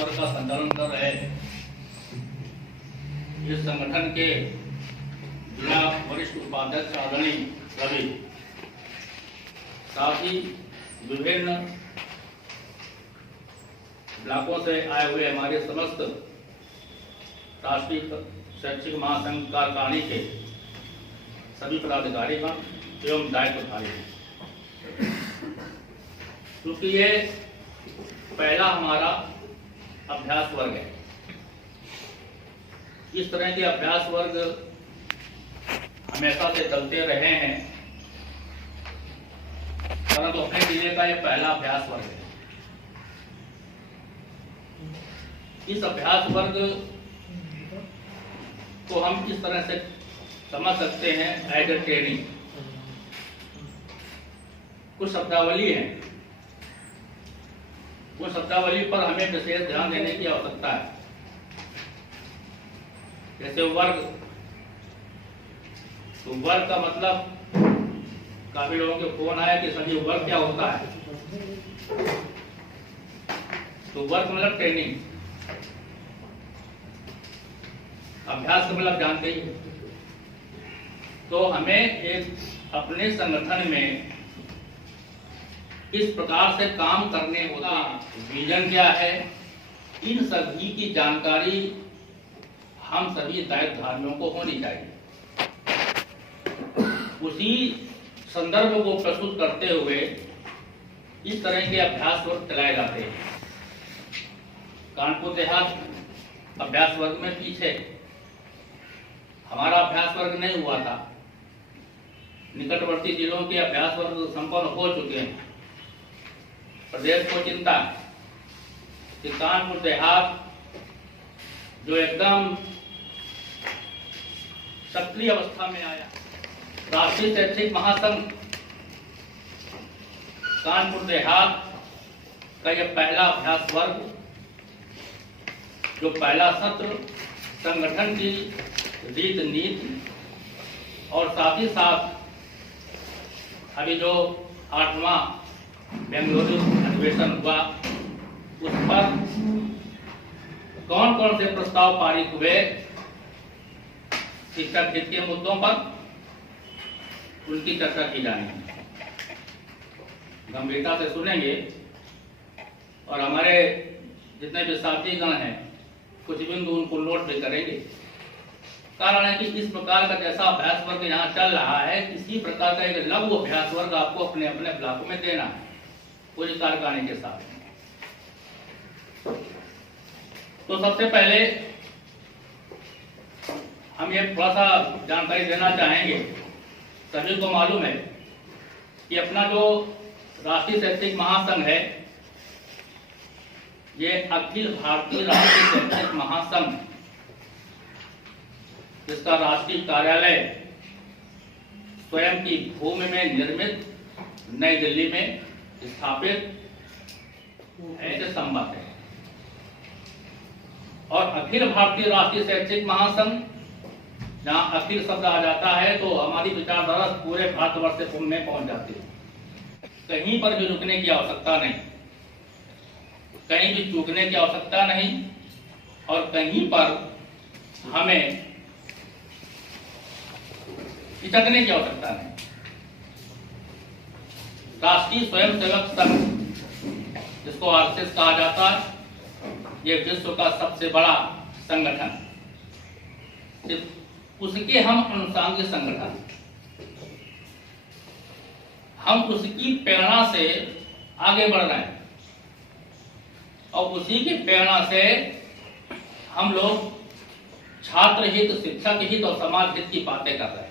वर्ग का संचालन कर रहे इस संगठन के जिला वरिष्ठ उपाध्यक्ष आदरणीय रवि, साथ ही विभिन्न ब्लॉकों से आए हुए हमारे समस्त राष्ट्रीय शैक्षिक महासंघ कार्यकारिणी के सभी पदाधिकारीगण एवं दायित्वधारी, क्योंकि ये पहला हमारा अभ्यास वर्ग है। इस तरह के अभ्यास वर्ग हमेशा से चलते रहे हैं, परंतु अपने जिले का ये पहला अभ्यास वर्ग है। इस अभ्यास वर्ग को हम किस तरह से समझ सकते हैं? As a training. कुछ शब्दावली है, उस शब्दावली पर हमें विशेष ध्यान देने की आवश्यकता है। जैसे वर्ग, तो वर्ग का मतलब, काफी लोगों के फोन आया कि सर ये वर्ग क्या होता है? तो वर्ग मतलब ट्रेनिंग, अभ्यास का मतलब जानते ही। तो हमें एक अपने संगठन में किस प्रकार से काम करने होता, विजन क्या है, इन सभी की जानकारी हम सभी दायित्वधारियों को होनी चाहिए। उसी संदर्भ को प्रस्तुत करते हुए इस तरह के अभ्यास वर्ग चलाए जाते हैं। कानपुर देहात अभ्यास वर्ग में पीछे, हमारा अभ्यास वर्ग नहीं हुआ था। निकटवर्ती जिलों के अभ्यास वर्ग संपन्न हो चुके हैं। प्रदेश को चिंता कि कानपुर देहात जो एकदम सक्रिय अवस्था में आया, राष्ट्रीय शैक्षिक महासंघ कानपुर देहात का यह पहला अभ्यास वर्ग, जो पहला सत्र संगठन की रीत नीति और साथ ही साथ अभी जो 8वां बेंगलुरु अधिवेशन हुआ, उस पर कौन कौन से प्रस्ताव पारित हुए, शिक्षक हित के मुद्दों पर उनकी चर्चा की जाएगी। गंभीरता से सुनेंगे और हमारे जितने भी साथीगण हैं कुछ बिंदु उनको नोट भी करेंगे। कारण है कि इस प्रकार का जैसा अभ्यास वर्ग यहाँ चल रहा है, इसी प्रकार का एक लघु अभ्यास वर्ग आपको अपने अपने ब्लॉक में देना है पूरी कार्यकारिणी के साथ। तो सबसे पहले हम ये थोड़ा सा जानकारी देना चाहेंगे। सभी को मालूम है कि अपना जो राष्ट्रीय शैक्षिक महासंघ है, ये अखिल भारतीय राष्ट्रीय शैक्षिक महासंघ, जिसका राष्ट्रीय कार्यालय स्वयं की भूमि में निर्मित नई दिल्ली में स्थापित ऐसे संबद्ध है। और अखिल भारतीय राष्ट्रीय शैक्षिक महासंघ, जहां अखिल शब्द आ जाता है तो हमारी विचारधारा पूरे भारतवर्ष में पहुंच जाती है। कहीं पर भी रुकने की आवश्यकता नहीं, कहीं भी चूकने की आवश्यकता नहीं, और कहीं पर हमें हिचकने की आवश्यकता नहीं। राष्ट्रीय स्वयंसेवक संघ, जिसको आरएसएस कहा जाता है, ये विश्व का सबसे बड़ा संगठन, उसके हम अनुषंगिक संगठन, हम उसकी प्रेरणा से आगे बढ़ रहे हैं और उसी की प्रेरणा से हम लोग छात्र हित, शिक्षक हित और समाज हित की बातें कर रहे हैं।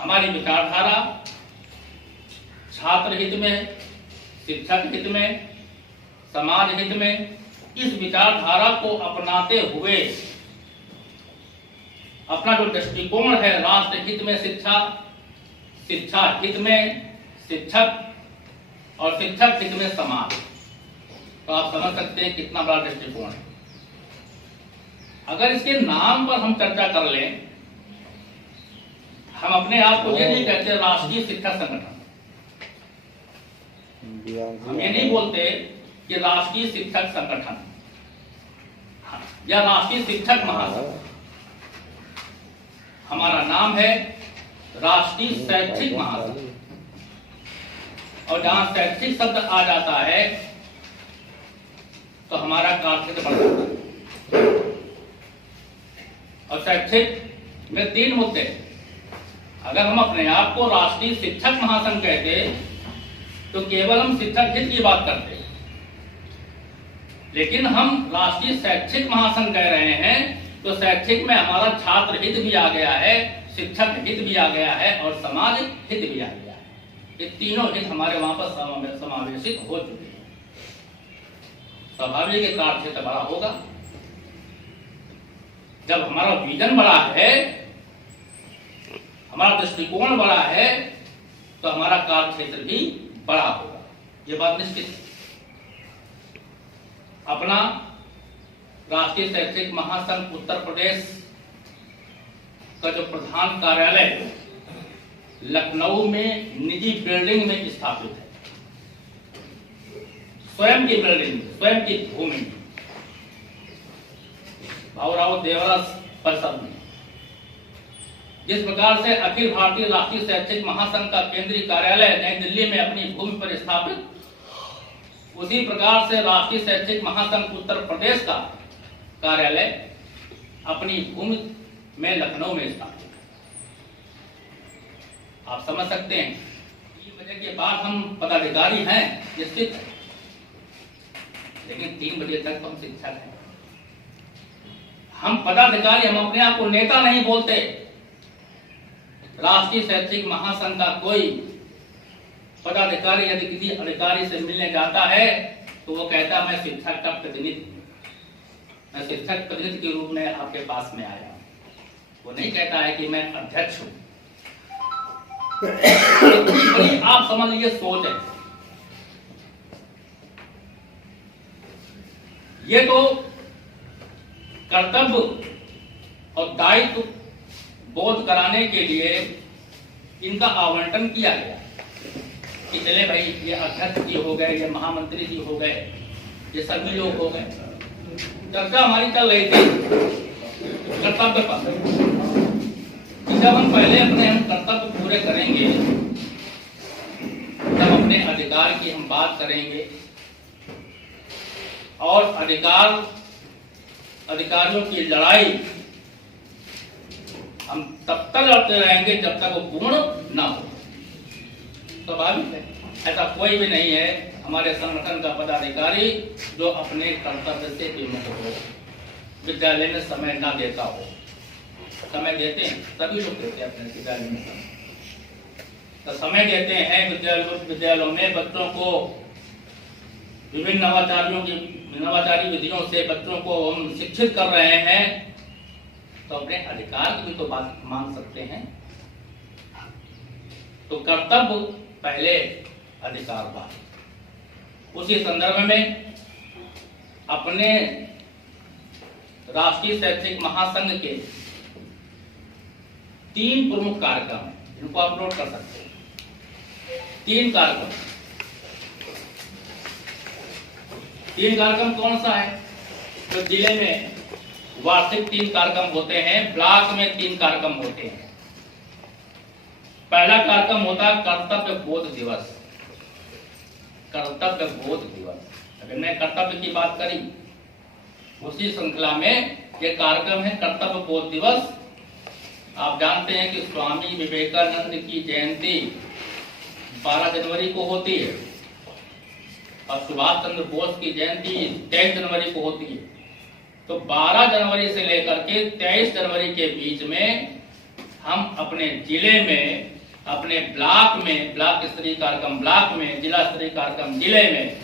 हमारी विचारधारा छात्र हित में, शिक्षक हित में, समाज हित में, इस विचारधारा को अपनाते हुए अपना जो दृष्टिकोण है राष्ट्र हित में शिक्षा, शिक्षा हित में शिक्षक और शिक्षक हित में समाज, तो आप समझ सकते हैं कितना बड़ा दृष्टिकोण है। अगर इसके नाम पर हम चर्चा कर लें, हम अपने आप को ये नहीं कहते राष्ट्रीय शिक्षा संगठन, हम ये नहीं बोलते कि राष्ट्रीय शिक्षक संगठन या राष्ट्रीय शिक्षक महासंघ, हमारा नाम है राष्ट्रीय शैक्षिक महासंघ। और जहां शैक्षिक शब्द आ जाता है तो हमारा कार्यक्षेत्र बढ़ जाता है। और शैक्षिक में 3 मुद्दे। अगर हम अपने आप को राष्ट्रीय शिक्षक महासंघ कहते तो केवल हम शिक्षक हित की बात करते, लेकिन हम राष्ट्रीय शैक्षिक महासंघ कह रहे हैं तो शैक्षिक में हमारा छात्र हित भी आ गया है, शिक्षक हित भी आ गया है और समाज हित भी आ गया है। ये तीनों हित हमारे वहां पर समावेशित हो चुके हैं। स्वाभाविक है कार्यक्षेत्र बड़ा होगा। जब हमारा विजन बड़ा है, हमारा दृष्टिकोण बड़ा है, तो हमारा कार्यक्षेत्र भी बड़ा होगा। ये बात निश्चित है। अपना राष्ट्रीय शैक्षिक महासंघ उत्तर प्रदेश का जो प्रधान कार्यालय लखनऊ में निजी बिल्डिंग में स्थापित है, स्वयं की बिल्डिंग, स्वयं की भूमि, भाऊराव देवरा परिसर में। जिस प्रकार से अखिल भारतीय राष्ट्रीय शैक्षिक महासंघ का केंद्रीय कार्यालय नई दिल्ली में अपनी भूमि पर स्थापित, उसी प्रकार से राष्ट्रीय शैक्षिक महासंघ उत्तर प्रदेश का कार्यालय अपनी भूमि में लखनऊ में स्थापित है। आप समझ सकते हैं 3 बजे के बाद हम पदाधिकारी हैं, निश्चित है, लेकिन 3 बजे तक तो हम शिक्षक हैं। हम पदाधिकारी, हम अपने आप को नेता नहीं बोलते। राष्ट्रीय शैक्षिक महासंघ का कोई पदाधिकारी यदि किसी अधिकारी से मिलने जाता है तो वो कहता है मैं शिक्षक का प्रतिनिधि, मैं शिक्षक प्रतिनिधि के रूप में आपके पास में आया। वो नहीं कहता है कि मैं अध्यक्ष हूं। बड़ी आप समझ लीजिए सोच है। ये तो कर्तव्य और दायित्व बोध कराने के लिए इनका आवंटन किया गया कि चले भाई ये अध्यक्ष जी हो गए, ये महामंत्री जी हो गए, ये सभी लोग हो गए। चर्चा हमारी चल रही थी कर्तव्य पर। जब हम पहले अपने हम कर्तव्य पूरे करेंगे, तब अपने अधिकार की हम बात करेंगे और अधिकारियों की लड़ाई हम तब तक लड़ते रहेंगे जब तक वो पूर्ण ना हो। स्वाभाविक है, ऐसा कोई भी नहीं है हमारे संगठन का पदाधिकारी जो अपने कर्तव्य से विमुख हो, विद्यालय में समय ना देता हो। समय देते हैं, सभी लोग देते हैं अपने विद्यालय में समय, तो समय देते हैं। विद्यालयों में बच्चों को विभिन्न नवाचारी विधियों से बच्चों को हम शिक्षित कर रहे हैं, तो अपने अधिकार की भी तो बात मान सकते हैं। तो कर्तव्य पहले, अधिकार बाद। उसी संदर्भ में अपने राष्ट्रीय शैक्षिक महासंघ के 3 प्रमुख कार्यक्रम हैं, इनको आप नोट कर सकते हैं। 3 कार्यक्रम। 3 कार्यक्रम कौन सा है? तो जिले में वार्षिक 3 कार्यक्रम होते हैं, ब्लॉक में 3 कार्यक्रम होते हैं। पहला कार्यक्रम होता है कर्तव्य बोध दिवस। कर्तव्य बोध दिवस, अगर मैं कर्तव्य की बात करी, उसी श्रृंखला में ये कार्यक्रम है कर्तव्य बोध दिवस। आप जानते हैं कि स्वामी विवेकानंद की जयंती 12 जनवरी को होती है और सुभाष चंद्र बोस की जयंती 23 जनवरी को होती है। तो 12 जनवरी से लेकर के 23 जनवरी के बीच में हम अपने जिले में, अपने ब्लॉक में, ब्लॉक स्तरीय कार्यक्रम ब्लॉक में, जिला स्तरीय कार्यक्रम जिले में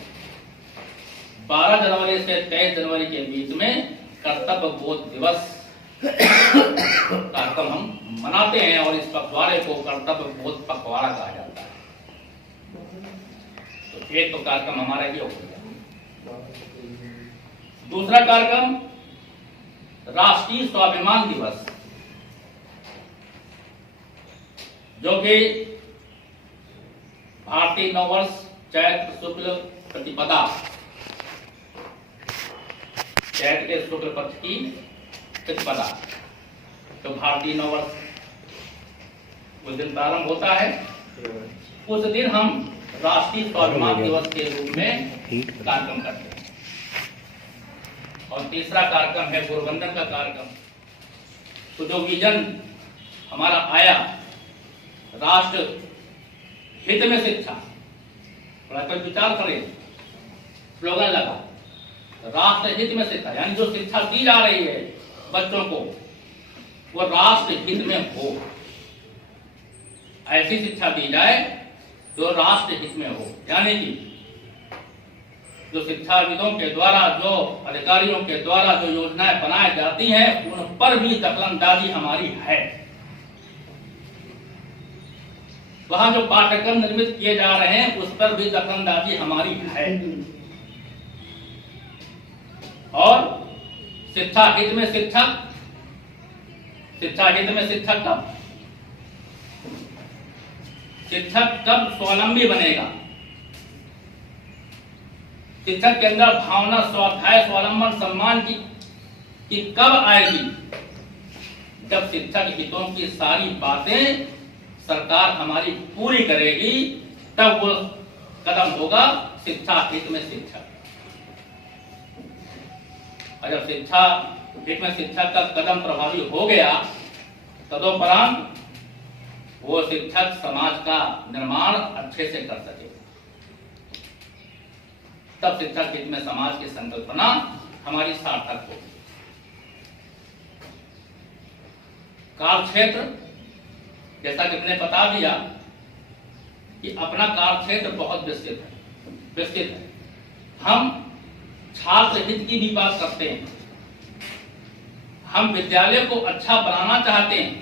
12 जनवरी से 23 जनवरी के बीच में कर्तव्य बोध दिवस कार्यक्रम हम मनाते हैं और इस पखवाड़े को कर्तव्य बोध पखवाड़ा कहा जाता है। तो एक तो कार्यक्रम हमारा ये हो गया। दूसरा कार्यक्रम राष्ट्रीय स्वाभिमान दिवस, जो कि भारतीय नववर्ष चैत्र शुक्ल प्रतिपदा चैत के शुक्ल पक्ष की प्रतिपदा, तो भारतीय नववर्ष उस दिन प्रारंभ होता है। उस दिन हम राष्ट्रीय स्वाभिमान दिवस के रूप में कार्यक्रम करते हैं। और तीसरा कार्यक्रम है गुरुवंदन का कार्यक्रम। तो जो विजन हमारा आया, राष्ट्र हित में शिक्षा, थोड़ा कर विचार करें, स्लोगन लगा राष्ट्र हित में शिक्षा, यानी जो शिक्षा दी जा रही है बच्चों को वो राष्ट्र हित में हो, ऐसी शिक्षा दी जाए जो राष्ट्र हित में हो। यानी कि जो शिक्षाविदों के द्वारा, जो अधिकारियों के द्वारा जो योजनाएं बनाई जाती हैं उन पर भी दखलंदाजी हमारी है। वहां जो पाठ्यक्रम निर्मित किए जा रहे हैं उस पर भी दखलंदाजी हमारी है। और शिक्षा हित में शिक्षक, शिक्षा हित में शिक्षक कब, शिक्षक कब स्वावलंबी बनेगा, शिक्षक के अंदर भावना स्वाध्याय स्वावलंबन सम्मान की कब आएगी, जब शिक्षक हितों की सारी बातें सरकार हमारी पूरी करेगी, तब वो कदम होगा शिक्षा हित में शिक्षक। और जब शिक्षा हित में शिक्षक का कदम प्रभावी हो गया, तदोपरांत वो शिक्षक समाज का निर्माण अच्छे से कर सके, तब शिक्षक हित में समाज की संकल्पना हमारी सार्थक होगी। कार्य क्षेत्र, जैसा कि मैंने बता दिया कि अपना कार्य क्षेत्र बहुत विस्तृत है। हम छात्र हित की भी बात करते हैं, हम विद्यालय को अच्छा बनाना चाहते हैं।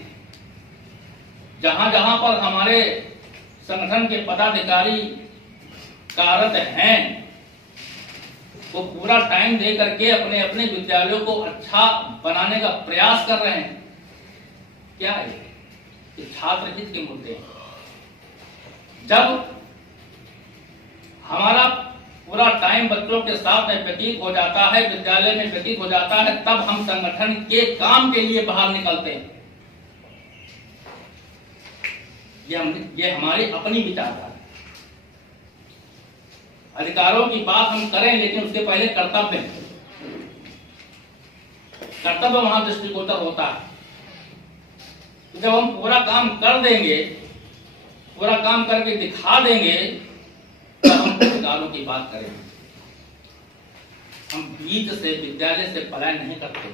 जहां जहां पर हमारे संगठन के पदाधिकारी कार्यरत हैं, वो पूरा टाइम दे करके अपने अपने विद्यालयों को अच्छा बनाने का प्रयास कर रहे हैं। क्या है ये छात्र हित के मुद्दे हैं। जब हमारा पूरा टाइम बच्चों के साथ में व्यतीत हो जाता है, विद्यालय में व्यतीत हो जाता है, तब हम संगठन के काम के लिए बाहर निकलते हैं। ये हमारी अपनी विचारधारा। अधिकारों की बात हम करें, लेकिन उसके पहले कर्तव्य वहां दृष्टिगोचर होता है। जब हम पूरा काम कर देंगे, पूरा काम करके दिखा देंगे, तब हम अधिकारों की बात करेंगे। हम बीच से, विद्यालय से पलायन नहीं करते।